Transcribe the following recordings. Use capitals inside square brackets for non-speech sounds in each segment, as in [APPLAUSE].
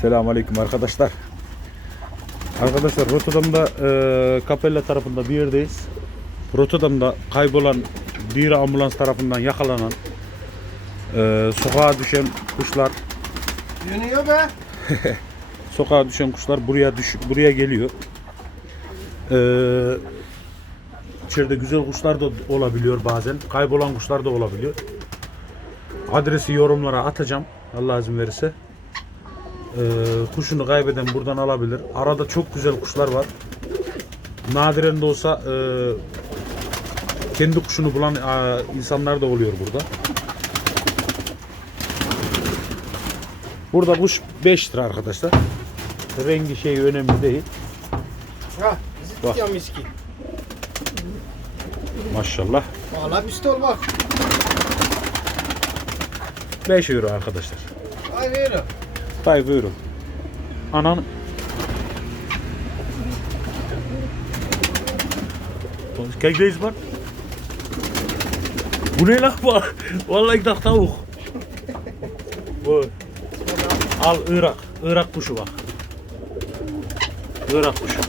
Selamünaleyküm arkadaşlar. Arkadaşlar Rotterdam'da e, Capella tarafında bir yerdeyiz. Rotterdam'da kaybolan bir ambulans tarafından yakalanan e, sokağa düşen kuşlar Yönüyor be. [LAUGHS] sokağa düşen kuşlar buraya düş buraya geliyor. Ee, içeride güzel kuşlar da olabiliyor bazen. Kaybolan kuşlar da olabiliyor. Adresi yorumlara atacağım. Allah izin verirse. Ee, kuşunu kaybeden buradan alabilir. Arada çok güzel kuşlar var. Nadiren de olsa e, kendi kuşunu bulan e, insanlar da oluyor burada. Burada kuş 5 lira arkadaşlar. Rengi şey önemli değil. Ha, zit ya miski. Maşallah. Valla pistol bak. 5 euro arkadaşlar. Ay ver. 5 euro. Anan. Kijk deze. Bu ne lan bu? Vallahi dacht tavuk. Bu. Al Irak. Irak kuşu bak. Irak kuşu.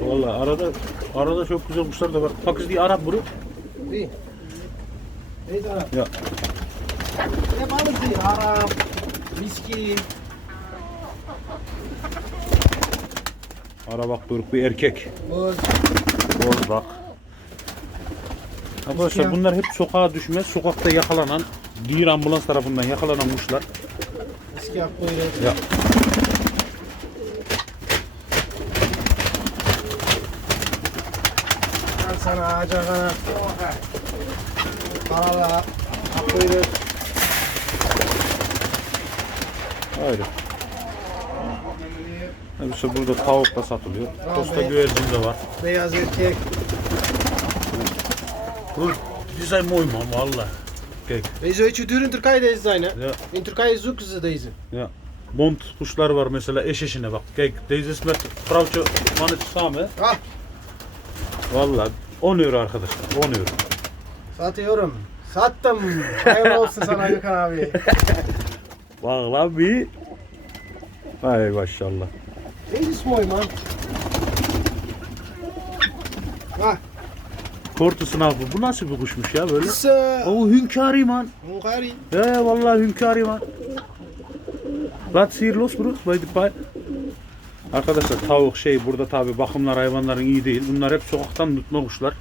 Vallahi arada arada çok güzel kuşlar da var. Fakız diye Arap bunu. İyi. Neydi Arap? Ya Ne balık? Arap, miski. Arabak kuyruk bir erkek. Boz. Boz bak. Arkadaşlar ya. bunlar hep sokağa düşme, sokakta yakalanan, diğer ambulans tarafından yakalanan kuşlar. Yap böyle. Ya sana ağaca kana. Karala. Yap böyle. öyle. İşte burada tavuk da satılıyor. Posta güvercin de var. Beyaz erkek. Bu mooi man valla. Duur in Turkije deze zijn hè? Ja. In zoeken ze deze. Ya. Bond kuşlar var mesela eş eşine bak. Kijk deze is met vrouwtje mannetje samen. Ah, Valla 10 euro arkadaşlar 10 euro. satıyorum. Sattım. Hayırlı olsun sana Gökhan abi. [LAUGHS] Lan bir. Ay maşallah. Deze is mooi man. Ah, Kortu sınavı. Bu nasıl bir kuşmuş ya böyle? uh, O hünkâri man. Hongari. Ya vallahi hünkâri man. Ze hier los de pay. Arkadaşlar tavuk şey burada tabi bakımlar hayvanların iyi değil. Bunlar hep sokaktan tutma kuşlar.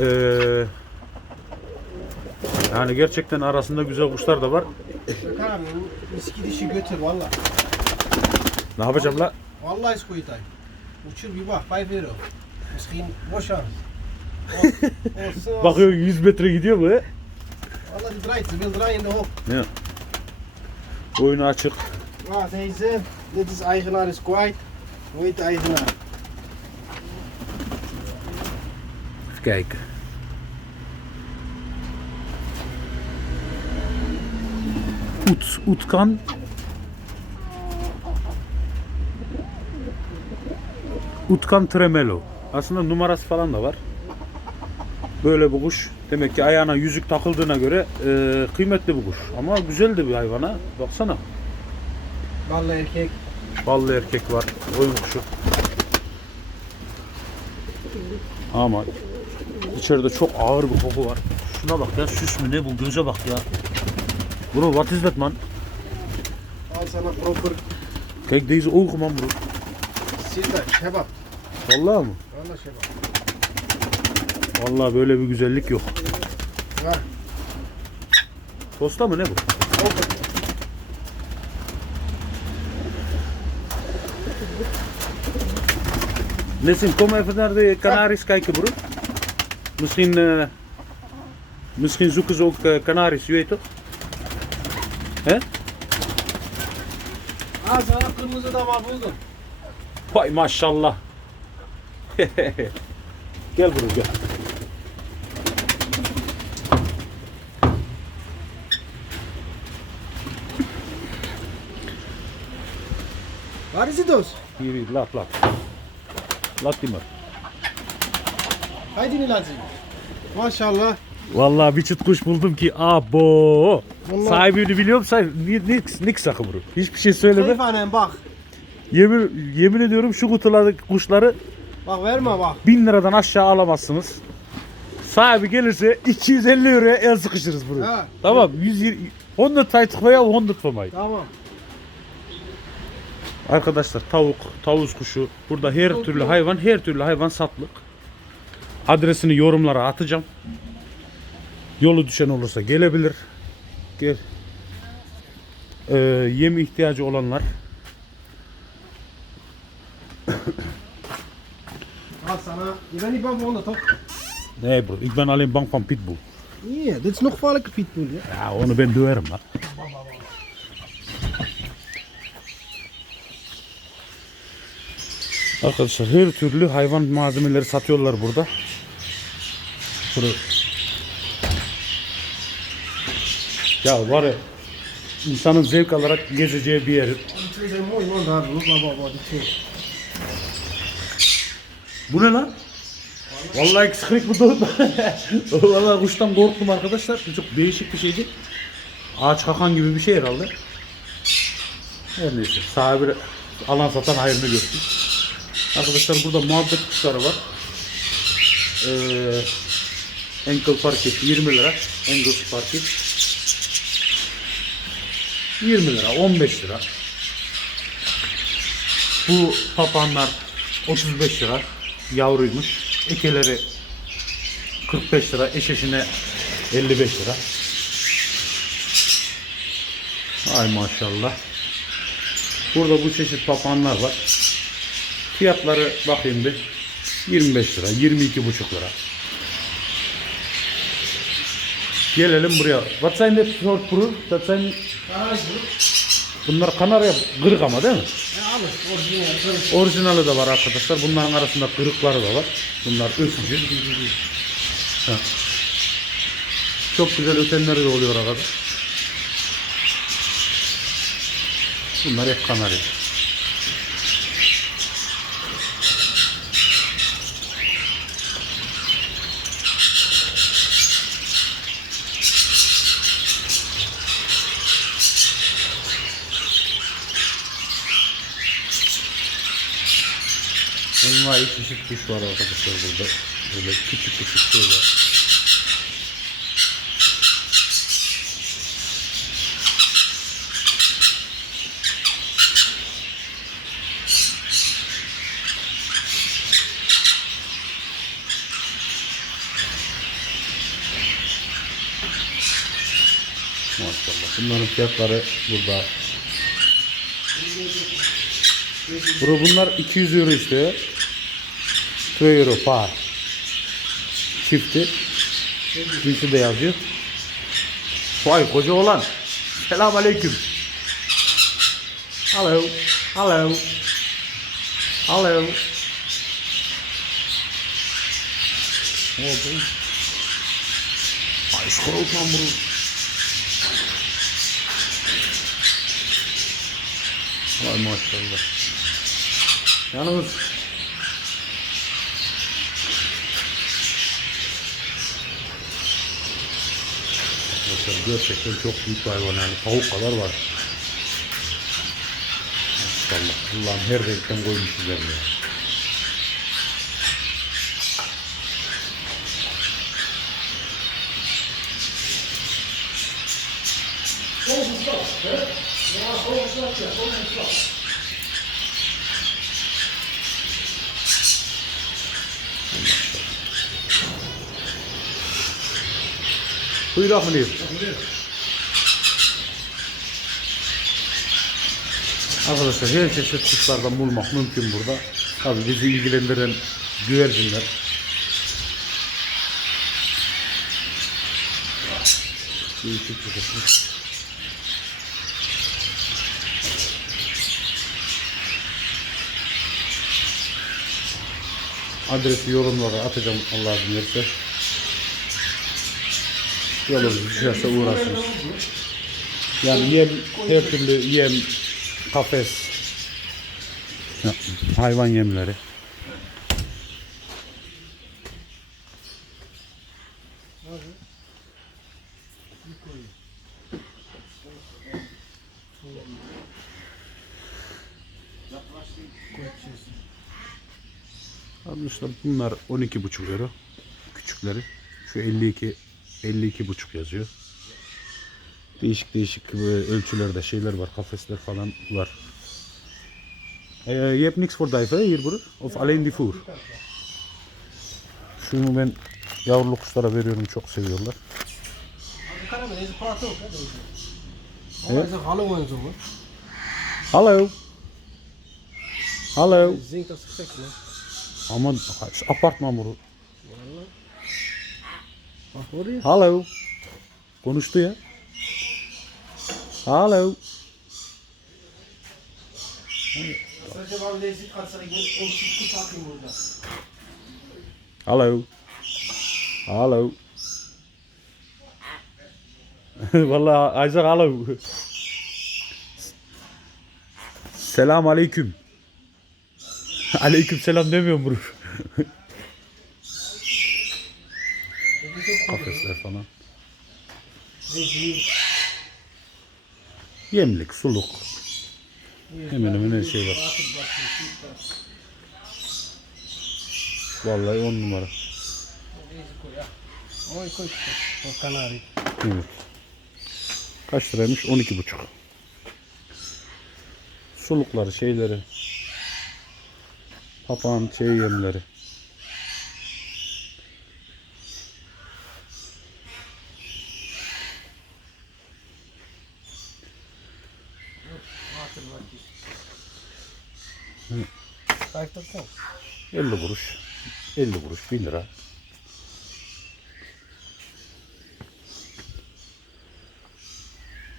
Ee, yani gerçekten arasında güzel kuşlar da var. Miski dişi götür valla. Ne yapacağım la? Vallahi is goeie tijd. Uçur bir bak 5 euro. Misschien boş şans. Olsun olsun. Bakıyor 100 metre gidiyor mu? he? Valla draait. Ze wil draaien in hoek. Ya. Oyunu açık. Ah, deze. Dit is eigenaar is kwijt. Hoe heet de eigenaar? Even kijken. Ut, Utkan. Utkan Tremelo. Aslında numarası falan da var. Böyle bir kuş. Demek ki ayağına yüzük takıldığına göre e, kıymetli bir kuş. Ama güzel de bir hayvana. Baksana. Valla erkek. Ballı erkek var. Oyun kuşu. Ama içeride çok ağır bir koku var. Şuna bak ya süs mü ne bu göze bak ya. Bro what is that man? Al sana proper. Kijk deze ogen man bro. Silver. Kebap. Vallahi mı? Valla kebap. Vallahi böyle bir güzellik yok. Var. Posta mı ne bu? Proper. Listen, kom even naar de Canaries kijken bro. Misschien, eh, misschien zoeken ze ook eh, Canaries, je weet toch? He? Al sana kırmızı dama buldum. Vay maşallah. gel buraya gel. Waar is dus? Hier, hier, laat, maar. Haydi Nilazi. Maşallah. Vallahi bir çıt kuş buldum ki abo. Bunlar- Sahibini biliyorum sahibi. Nix, nix bunu. Hiçbir şey söyleme. Seyfanem bak. Yemin, yemin ediyorum şu kutuları kuşları Bak verme bak. 1000 liradan aşağı alamazsınız. Sahibi gelirse 250 liraya el sıkışırız bunu. Ha. Tamam 120 100 taytık veya 100 famayı. Tamam. Arkadaşlar tavuk, tavus kuşu, burada her türlü hayvan, her türlü hayvan satlık. Adresini yorumlara atacağım. Yolu düşen olursa gelebilir. Gel. Ee, yem ihtiyacı olanlar Al sana. Je bent niet bang voor honden, toch? ne bro? Ik ben alleen bang van pitbull. Nee, dit is nog gevaarlijker pitbull. Ja? Ya onu ben döverim lan. Arkadaşlar her türlü hayvan malzemeleri satıyorlar burada. Ya var ya insanın zevk alarak gezeceği bir yer. Bu ne lan? Vallahi sıkık bu doğru. [LAUGHS] Vallahi kuştan korktum arkadaşlar. Çok değişik bir şeydi. Ağaç kakan gibi bir şey herhalde. Her neyse. Sahibi alan satan hayrını görsün. Arkadaşlar burada muhabbet kuşları var. Ee, ankle parket 20 lira. Ankle parket 20 lira, 15 lira. Bu papağanlar 35 lira. Yavruymuş. Ekeleri 45 lira. Eşeşine 55 lira. Ay maşallah. Burada bu çeşit papağanlar var. Fiyatları bakayım bir. 25 lira, 22 buçuk lira. Gelelim buraya. What zijn dit soort broer? Dat zijn... Bunlar Kanarya kırık ama değil mi? Alles. Origineel. terug. Orijinali de var arkadaşlar. Bunların arasında kırıkları da var. Bunlar ötücü. Çok güzel ötenleri de oluyor arada. Bunlar hep kanarya. Envai çeşit kuş var arkadaşlar burada. Böyle küçük küçük şeyler. Maşallah. Bunların fiyatları burada. Bro bunlar 200 euro istiyor. 2 euro par. Çifti. Cinsi de yazıyor. Vay koca olan. Selam aleyküm. Hello. Hello. Hello. Ne oldu? Ay şkorot lan bunu. Vay maşallah. Yalnız Arkadaşlar gerçekten çok büyük hayvan yani tavuk kadar var. Maşallah. Allah'ım her renkten koymuş üzerine. Buyur Ahmet. Arkadaşlar her çeşit kuşlardan bulmak mümkün burada. Tabii bizi ilgilendiren güvercinler. Adresi yorumlara atacağım Allah izin verirse. Yolunuz düşerse uğraşırız. Yani yem, her türlü yem, kafes, hayvan yemleri. Arkadaşlar bunlar 12,5 euro. Küçükleri. Şu 52 52,5 yazıyor. Değişik değişik ölçülerde şeyler var. Kafesler falan var. Niks voor duiven hè, hier broer? Of alleen die voer? Şunu ben yavrulu kuşlara veriyorum çok seviyorlar. Zegt hallo. Hallo. Zingt als gek, man. İs apartman broer. Bak je? Hallo. Konuştu ya. Burada. Hallo. Hallo. Vallahi zegt hallo. Selam aleyküm. [LAUGHS] aleyküm selam demiyorum broer. [LAUGHS] Dat is ook goed. Kafesler falan. Yemlik, suluk. Hemen hemen her şey var. Zoetbak. Vallahi on numara. Evet. Kaç liraymış? 12 buçuk. Sulukları, şeyleri. Papağan şey yemleri. Hm. 50 cent. 50 kuruş. 50 kuruş 1 lira.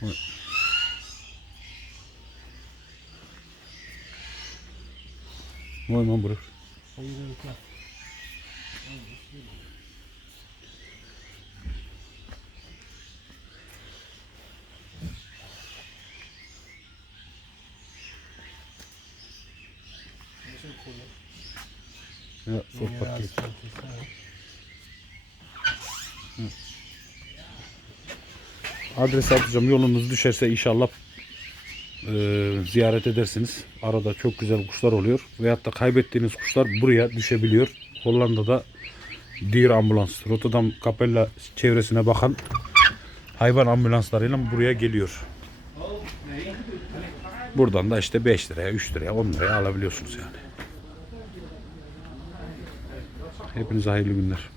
Evet. Mooi man broer. Hier ben ik klaar. Dat is ook goed, is goed, hè. Adres atacağım. Yolunuz düşerse inşallah eee, ziyaret edersiniz. Arada çok güzel kuşlar oluyor. Veyahut da kaybettiğiniz kuşlar buraya düşebiliyor. Hollanda'da Dier ambulans, Rotterdam Capella çevresine bakan hayvan ambulanslarıyla buraya geliyor. Buradan da işte 5 liraya, 3 liraya, 10 liraya alabiliyorsunuz yani. Hepinize hayırlı günler.